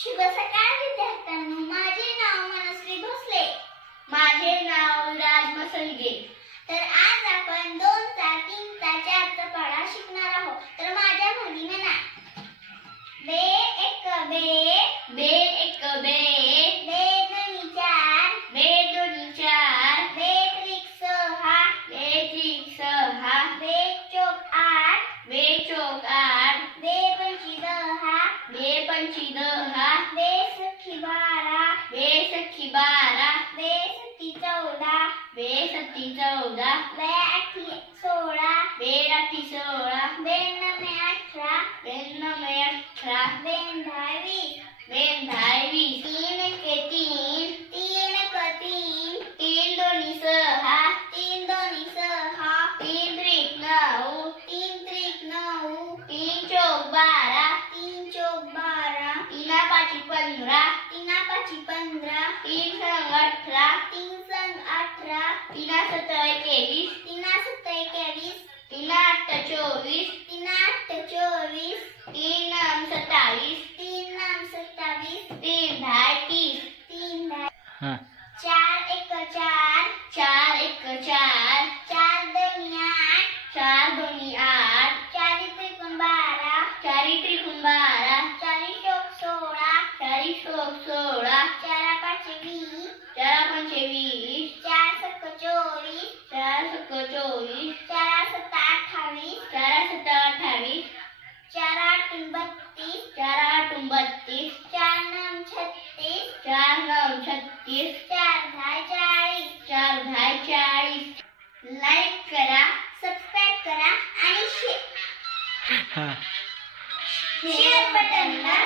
शुभ सकाळ विद्यार्थ्यांनो माझे नाव मनस्वी भोसले. माझे नाव राज मसलगे तर आज आपण दोनचा तीनचा चारचा पाढा शिकणार आहोत. तर माझ्या भगिनी म्हणा. बे एक बे. बे एक बे. बे दोन्ही चार. बे दोन्ही चार. बे त्रिक सहा. बे त्रिक सहा. बे चोक आठ. बे चौक आठ. बे पंची दहा. बे पंची दहा बे सखी बारा बे सखी बारा बे सती चौदा बे सत्ती चौदा बे आठी सोळा बे राठी सोळा बे नवे अठरा बे नवे अठरा बे तिला सतरा एकवीस तिना सतरा एकवीस तिना आठ चोवीस तिना आठ चोवीस तीन नाम सत्तावीस तीन नाम सत्तावीस तीन दहा तीस तीन दहा चार एक चार चार एक चार चार दोन्ही आठ चार दोन्ही आठ चारी त्रिकोण बारा चारी त्रिकोण बारा चारा सक चोवीस चारा सत्ता अठ्ठावीस चारा सत्ता अठ्ठावीस चार आठ बत्तीस चार आठ बत्तीस चार नऊ छत्तीस चार नऊ छत्तीस चार दहा चाळीस चार दहा चाळीस लाईक करा सबस्क्राईब करा आणि शेअर बटनला